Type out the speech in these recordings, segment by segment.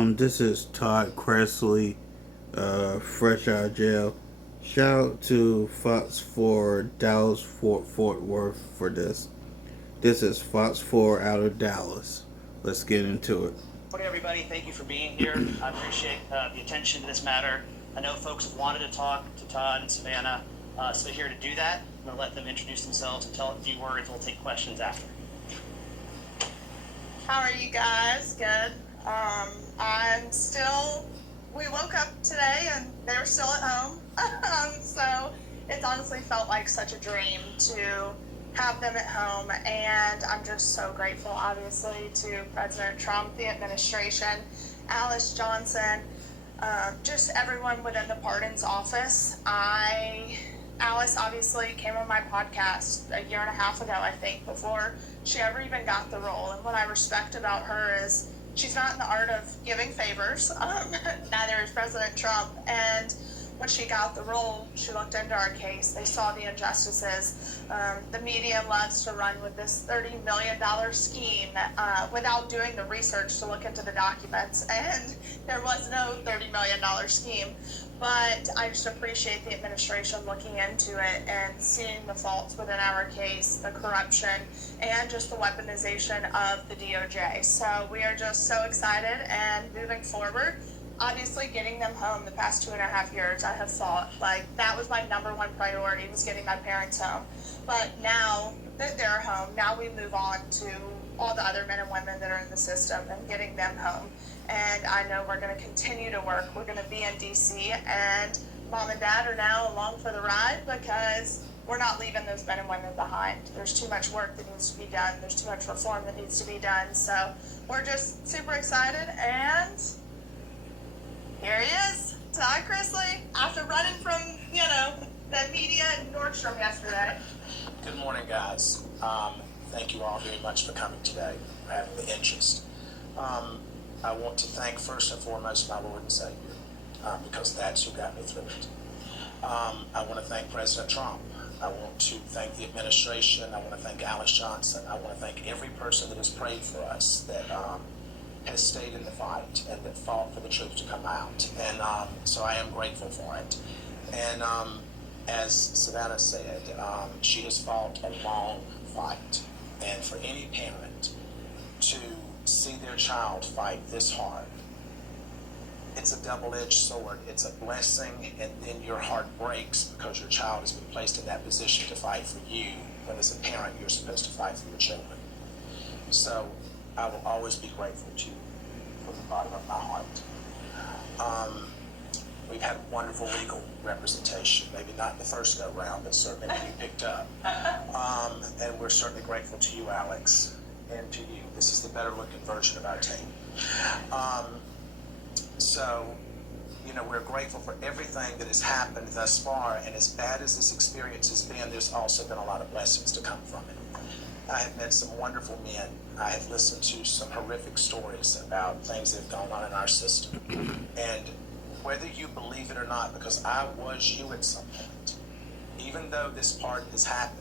This is Todd Chrisley, fresh out of jail. Shout out to Fox 4 Dallas Fort Worth for this. This is Fox 4 out of Dallas. Let's get into it. Morning, everybody. Thank you for being here. I appreciate the attention to this matter. I know folks have wanted to talk to Todd and Savannah, so they're here to do that. I'm going to let them introduce themselves and tell a few words. We'll take questions after. How are you guys? Good. We woke up today and they were still at home. So it's honestly felt like such a dream to have them at home. And I'm just so grateful, obviously, to President Trump, the administration, Alice Johnson, just everyone within the pardons office. Alice obviously came on my podcast a year and a half ago, I think, before she ever even got the role. And what I respect about her is she's not in the art of giving favors. Neither is President Trump. And when she got the role, she looked into our case. They saw the injustices. The media loves to run with this $30 million scheme without doing the research to look into the documents. And there was no $30 million scheme. But I just appreciate the administration looking into it and seeing the faults within our case, the corruption, and just the weaponization of the DOJ. So we are just so excited and moving forward. Obviously, getting them home the past 2.5 years, I have thought, like, that was my number one priority, was getting my parents home. But now that they're home, now we move on to all the other men and women that are in the system and getting them home. And I know we're going to continue to work. We're going to be in D.C. and Mom and Dad are now along for the ride because we're not leaving those men and women behind. There's too much work that needs to be done. There's too much reform that needs to be done. So we're just super excited. And here he is, Todd Chrisley, after running from, the media in Nordstrom yesterday. Good morning, guys. Thank you all very much for coming today, for having the interest. I want to thank first and foremost my Lord and Savior, because that's who got me through it. I want to thank President Trump. I want to thank the administration. I want to thank Alice Johnson. I want to thank every person that has prayed for us, that has stayed in the fight and that fought for the truth to come out. And so I am grateful for it. And as Savannah said, she has fought a long fight. And for any parent to see their child fight this hard, it's a double-edged sword. It's a blessing, and then your heart breaks because your child has been placed in that position to fight for you, when as a parent you're supposed to fight for your children. So I will always be grateful to you from the bottom of my heart. We've had wonderful legal representation, maybe not in the first go-round, but certainly when you picked up. And we're certainly grateful to you, Alex, and to you. This is the better-looking version of our team. So, we're grateful for everything that has happened thus far, and as bad as this experience has been, there's also been a lot of blessings to come from it. I have met some wonderful men. I have listened to some horrific stories about things that have gone on in our system. And whether you believe it or not, because I was you at some point, even though this part has happened,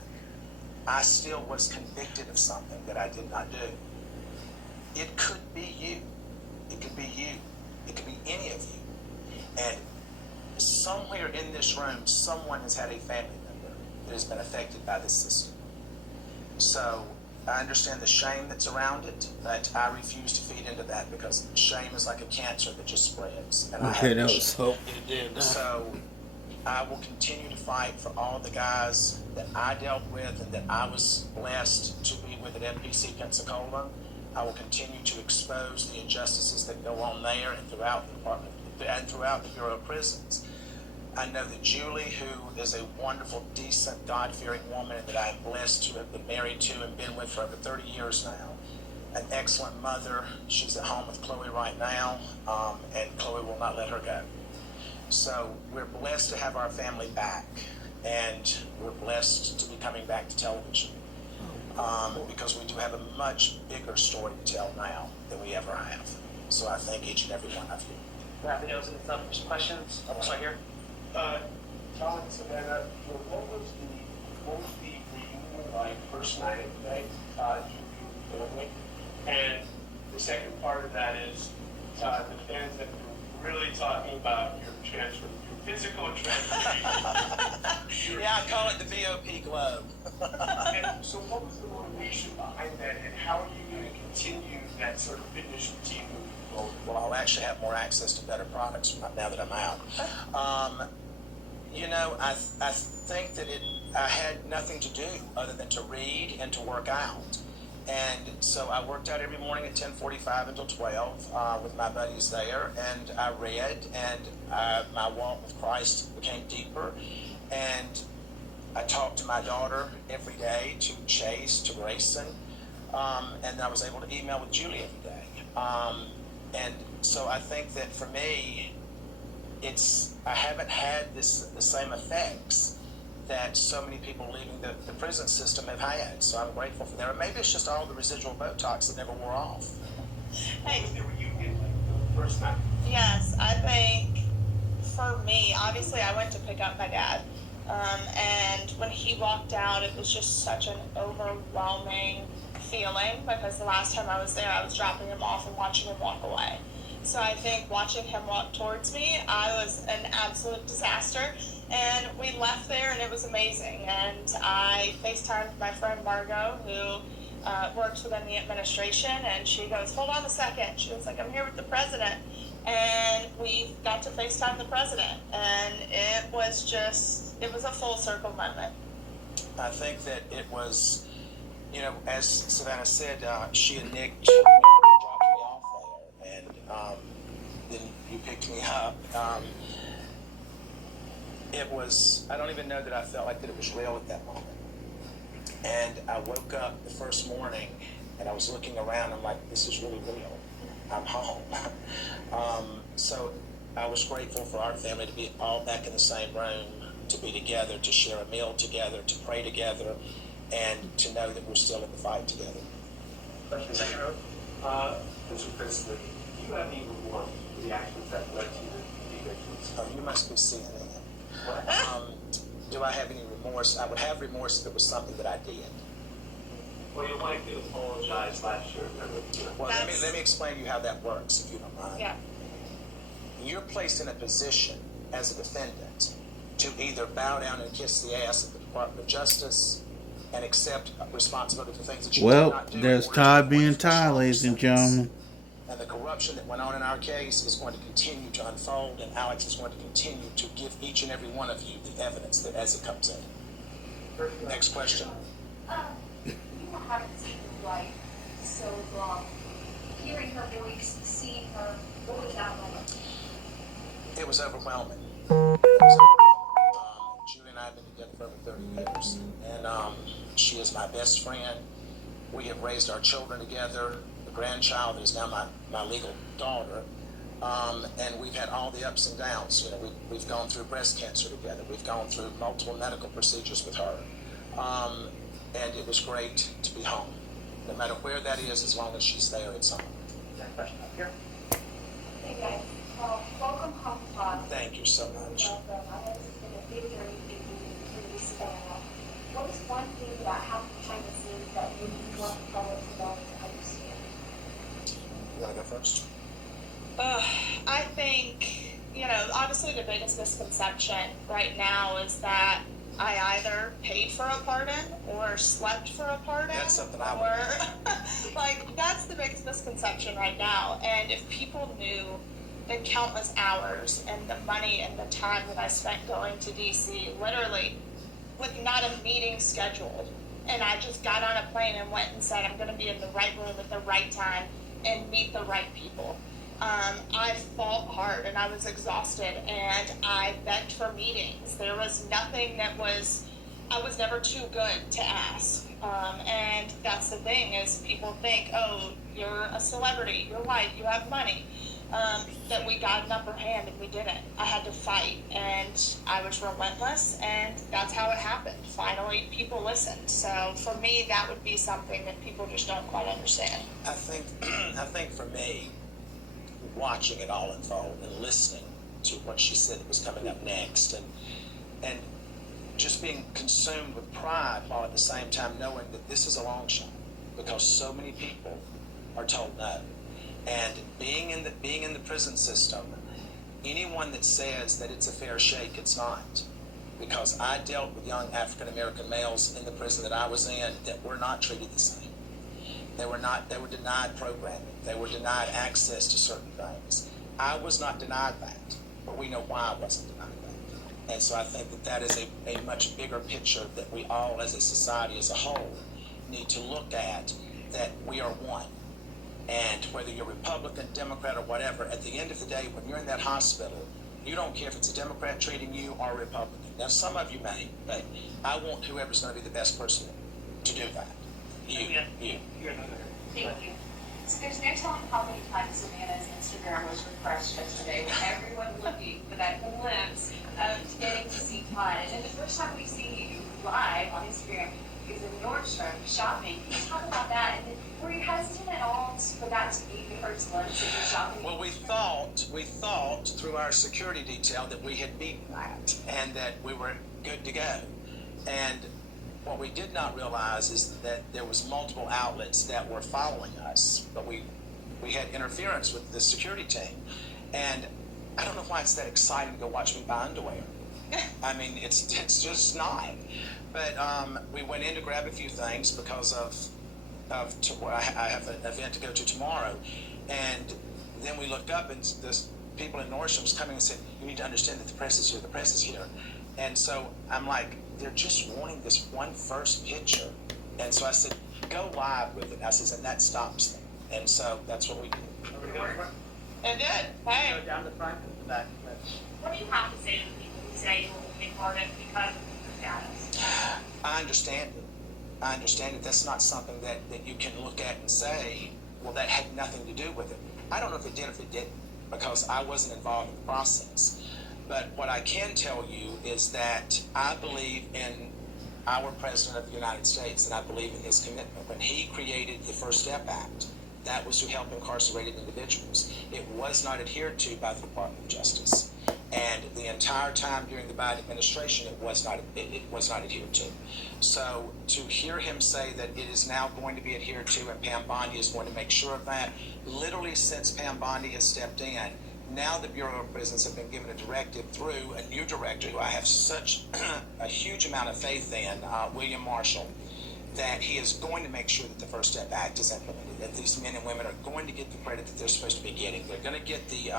I still was convicted of something that I did not do. It could be you. It could be you. It could be any of you. And somewhere in this room, someone has had a family member that has been affected by this system. So I understand the shame that's around it, but I refuse to feed into that because shame is like a cancer that just spreads. And Okay, that was hope. So I will continue to fight for all the guys that I dealt with and that I was blessed to be with at FPC Pensacola. I will continue to expose the injustices that go on there and throughout the department and throughout the Bureau of Prisons. I know that Julie, who is a wonderful, decent, God-fearing woman that I am blessed to have been married to and been with for over 30 years now, an excellent mother. She's at home with Chloe right now, and Chloe will not let her go. So we're blessed to have our family back, and we're blessed to be coming back to television, because we do have a much bigger story to tell now than we ever have. So I thank each and every one of you. Wrap it up with some questions. I'll start here. Todd and Savannah, what was the reunion like first night today, you family? And the second part of that is, Todd, the fans have been really talking about your physical transformation. Yeah, I call it the VOP glow. And so what was the motivation behind that, and how are you going to continue that sort of fitness routine moving forward? Well, I'll actually have more access to better products now that I'm out. I think that I had nothing to do other than to read and to work out. And so I worked out every morning at 10:45 until 12 with my buddies there, and I read, and my walk with Christ became deeper. And I talked to my daughter every day, to Chase, to Grayson, and I was able to email with Julie every day. And so I think that for me, I haven't had the same effects that so many people leaving the prison system have had. So I'm grateful for that. Or maybe it's just all the residual Botox that never wore off. Hey, Was the reunion like the first night? yes, I think for me, obviously, I went to pick up my dad. And when he walked out, it was just such an overwhelming feeling because the last time I was there, I was dropping him off and watching him walk away. So I think watching him walk towards me, I was an absolute disaster. And we left there and it was amazing. And I FaceTimed my friend Margot, who works within the administration, and she goes, "Hold on a second." She was like, "I'm here with the president." And we got to FaceTime the president. And it was a full circle moment. I think that it was, as Savannah said, she and Nick dropped me off there, and then you picked me up. I don't even know that I felt like that it was real at that moment. And I woke up the first morning, and I was looking around, I'm like, this is really real. I'm home. So I was grateful for our family to be all back in the same room, to be together, to share a meal together, to pray together, and to know that we're still in the fight together. Question second row. Mr. Chrisley, do you have any remorse for the actions that led to the evictions? Oh, you must be seeing it. Do I have any remorse? I would have remorse if it was something that I did. Well, your wife did apologize last year. Well, let me explain to you how that works, if you don't mind. Yeah. You're placed in a position as a defendant to either bow down and kiss the ass of the Department of Justice and accept responsibility for things that you did not do. There's Todd being Todd, ladies and gentlemen. And the corruption that went on in our case is going to continue to unfold, and Alex is going to continue to give each and every one of you the evidence that as it comes in. Next question. You haven't seen your wife so long. Hearing her voice, seeing her, what was that like? It was overwhelming. Julie and I have been together for over 30 years, and she is my best friend. We have raised our children together. The grandchild is now my legal daughter, and we've had all the ups and downs. We've gone through breast cancer together. We've gone through multiple medical procedures with her, and it was great to be home. No matter where that is, as long as she's there, it's home. Next question up here. Hey guys, welcome home, Todd. Thank you so much. Welcome. I know it's been a big journey for you, Savannah. What is one thing about happened behind the scenes that you want the public to know to understand? You want to go first? I think, obviously the biggest misconception right now is that I either paid for a pardon or slept for a pardon. That's something I would. That's the biggest misconception right now. And if people knew the countless hours and the money and the time that I spent going to DC, literally with not a meeting scheduled, and I just got on a plane and went and said, I'm going to be in the right room at the right time and meet the right people. I fought hard and I was exhausted and I begged for meetings. There was nothing I was never too good to ask. And that's the thing is people think, oh, you're a celebrity, you're white, you have money. That we got an upper hand and we didn't. I had to fight and I was relentless and that's how it happened. Finally, people listened. So for me, that would be something that people just don't quite understand. I think for me, watching it all unfold and listening to what she said was coming up next, and just being consumed with pride while at the same time knowing that this is a long shot because so many people are told no. And being in the prison system, anyone that says that it's a fair shake, it's not. Because I dealt with young African American males in the prison that I was in that were not treated the same. They were denied programming. They were denied access to certain things. I was not denied that, but we know why I wasn't denied that. And so I think that is a much bigger picture that we all as a society as a whole need to look at, that we are one. And whether you're Republican, Democrat, or whatever, at the end of the day, when you're in that hospital, you don't care if it's a Democrat treating you or a Republican. Now, some of you may, but I want whoever's going to be the best person to do that. You. Thank you. So there's no telling how many times Savannah's Instagram was refreshed yesterday with everyone looking for that glimpse of getting to see Todd. And then the first time we see you live on Instagram is in Nordstrom shopping. Can you talk about that? And then were you hesitant at all for that to be the first glimpse of your shopping? Well, we thought through our security detail that we had beaten that and that we were good to go. And what we did not realize is that there was multiple outlets that were following us, but we had interference with the security team. And I don't know why it's that exciting to go watch me buy underwear. I mean, it's just not. But we went in to grab a few things because I have an event to go to tomorrow. And then we looked up and the people in Nordstrom was coming and said, you need to understand that the press is here, the press is here. And so I'm like, they're just wanting this one first picture. And so I said, go live with it. I said, and that stops them. And so that's what we did. And good. Hey. Go down the front and the back. What do you have to say to the people who say you will be part of it because of the status? I understand it. I understand it. That's not something that you can look at and say, well, that had nothing to do with it. I don't know if it did or if it didn't, because I wasn't involved in the process. But what I can tell you is that I believe in our President of the United States, and I believe in his commitment. When he created the First Step Act, that was to help incarcerated individuals. It was not adhered to by the Department of Justice. And the entire time during the Biden administration, it was not adhered to. So to hear him say that it is now going to be adhered to and Pam Bondi is going to make sure of that, literally since Pam Bondi has stepped in, now the Bureau of Prisons have been given a directive through a new director who I have such a huge amount of faith in, William Marshall, that he is going to make sure that the First Step Act is implemented, that these men and women are going to get the credit that they're supposed to be getting. They're going to get the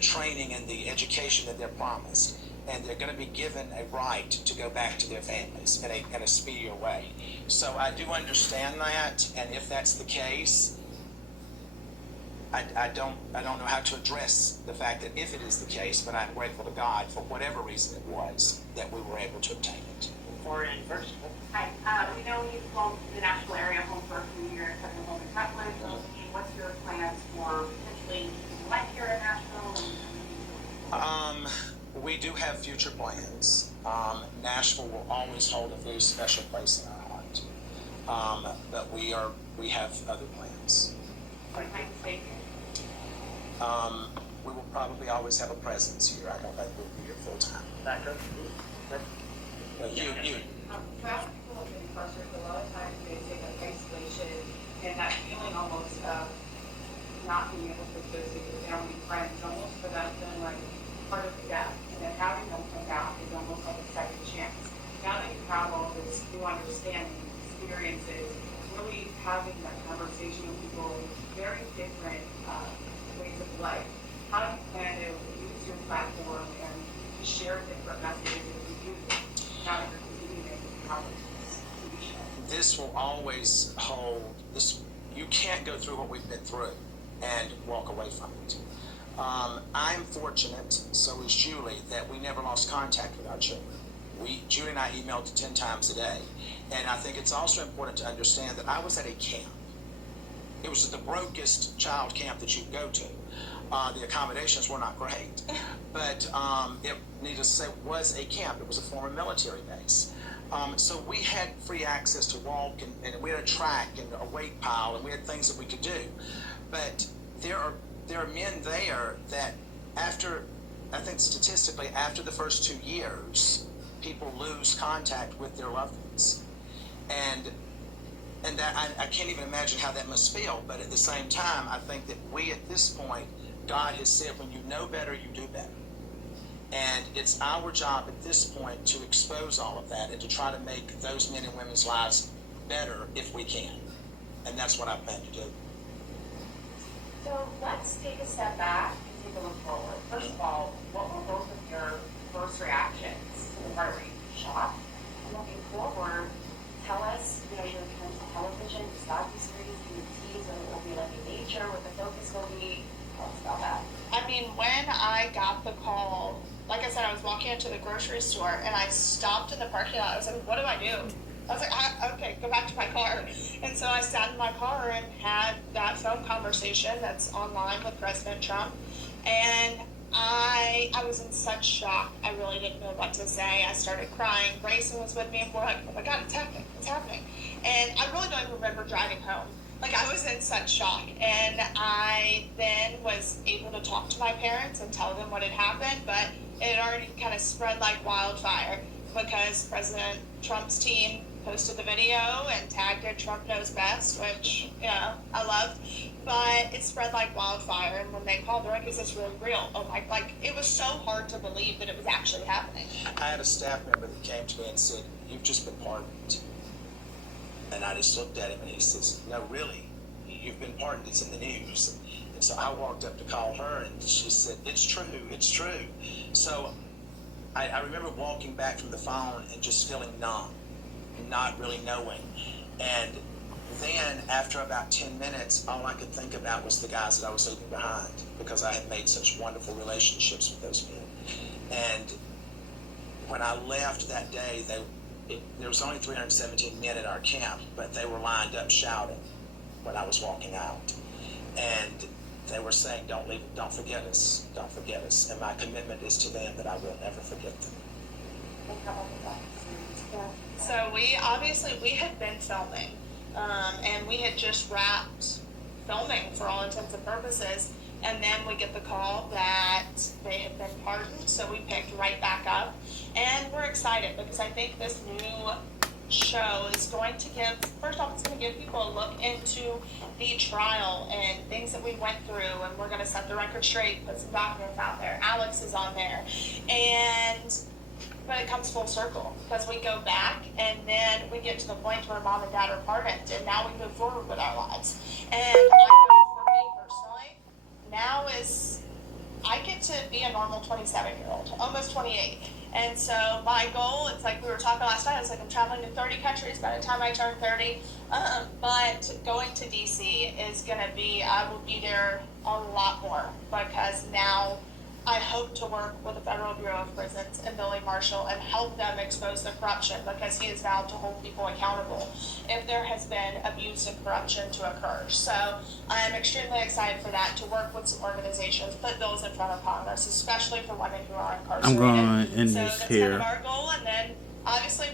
training and the education that they're promised, and they're going to be given a right to go back to their families in a speedier way. So I do understand that, and if that's the case, I don't know how to address the fact that if it is the case, but I'm grateful to God for whatever reason it was that we were able to obtain it. Victoria first. Hi, we know you've flown to the national area home for a few years, having home in Cutler. So what's your plans for potentially life here in Nashville? We do have future plans. Nashville will always hold a very special place in our heart. But we have other plans. What kind of stay here? We will probably always have a presence here. I don't think we'll be here full time. Back up. You. Traffic people have been incarcerated a lot of times. They take up isolation and that feeling almost of not being able to associate with family, friends, almost for them feeling like part of the death. And then having them come back is almost like a second chance. Now that you have all this new understanding, experiences, really having that conversation with people in very different ways of life, how do you plan to use your platform and to share different messages with you now that you're continuing to have this TV show? This will always hold this. You can't go through what we've been through and walk away from it. I'm fortunate, so is Julie, that we never lost contact with our children. Julie and I emailed 10 times a day. And I think it's also important to understand that I was at a camp. It was the brokest child camp that you could go to. The accommodations were not great, but it, needless to say, was a camp. It was a former military base. So we had free access to walk, and we had a track and a weight pile, and we had things that we could do. But there are men there that after, I think statistically, after the first 2 years, people lose contact with their loved ones. And And that I can't even imagine how that must feel. But at the same time, I think that we at this point, God has said, when you know better, you do better. And it's our job at this point to expose all of that and to try to make those men and women's lives better if we can. And that's what I plan to do. So let's take a step back and take a look forward. First of all, what were both of your first reactions to the murder? Were you shocked? And looking forward, tell us, your return to television, this docuseries, can you tease what it will be like in nature, what the focus will be? Tell us about that. I mean, when I got the call, like I said, I was walking into the grocery store and I stopped in the parking lot. I was like, what do I do? I was like, okay, go back to my car. And so I sat in my car and had that phone conversation that's online with President Trump. And I was in such shock. I really didn't know what to say. I started crying. Grayson was with me and we're like, oh my God, it's happening. It's happening. And I really don't even remember driving home. Like, I was in such shock. And I then was able to talk to my parents and tell them what had happened, but it had already kind of spread like wildfire because President Trump's team posted the video and tagged it Trump Knows Best, which, I loved. But it spread like wildfire. And when they called, they're like, is this really real? Oh my, like, it was so hard to believe that it was actually happening. I had a staff member that came to me and said, you've just been pardoned. And I just looked at him and he says, no, really, you've been pardoned, it's in the news. And so I walked up to call her and she said, it's true, it's true. So I remember walking back from the phone and just feeling numb, not really knowing. And then after about 10 minutes, all I could think about was the guys that I was leaving behind because I had made such wonderful relationships with those men. And when I left that day, there was only 317 men at our camp, but they were lined up shouting when I was walking out. And they were saying, don't leave, don't forget us, don't forget us. And my commitment is to them that I will never forget them. So we had been filming, and we had just wrapped filming for all intents and purposes, and then we get the call that they had been pardoned, so we picked right back up, and we're excited because I think this new show is going to give, first off, it's going to give people a look into the trial and things that we went through, and we're going to set the record straight, put some documents out there. Alex is on there, but it comes full circle because we go back and then we get to the point where mom and dad are pardoned and now we move forward with our lives. And I know for me personally, now I get to be a normal 27-year-old, almost 28. And so my goal, it's like we were talking last night, it's like I'm traveling to 30 countries by the time I turn 30. But going to DC is going to be, I will be there a lot more because now I hope to work with the Federal Bureau of Prisons and Billy Marshall and help them expose the corruption because he is vowed to hold people accountable if there has been abuse and corruption to occur. So I am extremely excited for that, to work with some organizations, put bills in front of Congress, especially for women who are incarcerated. I'm going to end so this that's here. kind of our goal, and then obviously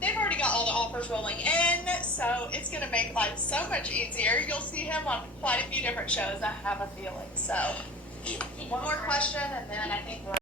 they've already got all the offers rolling in, so it's going to make life so much easier. You'll see him on quite a few different shows, I have a feeling. So one more question, and then I think we're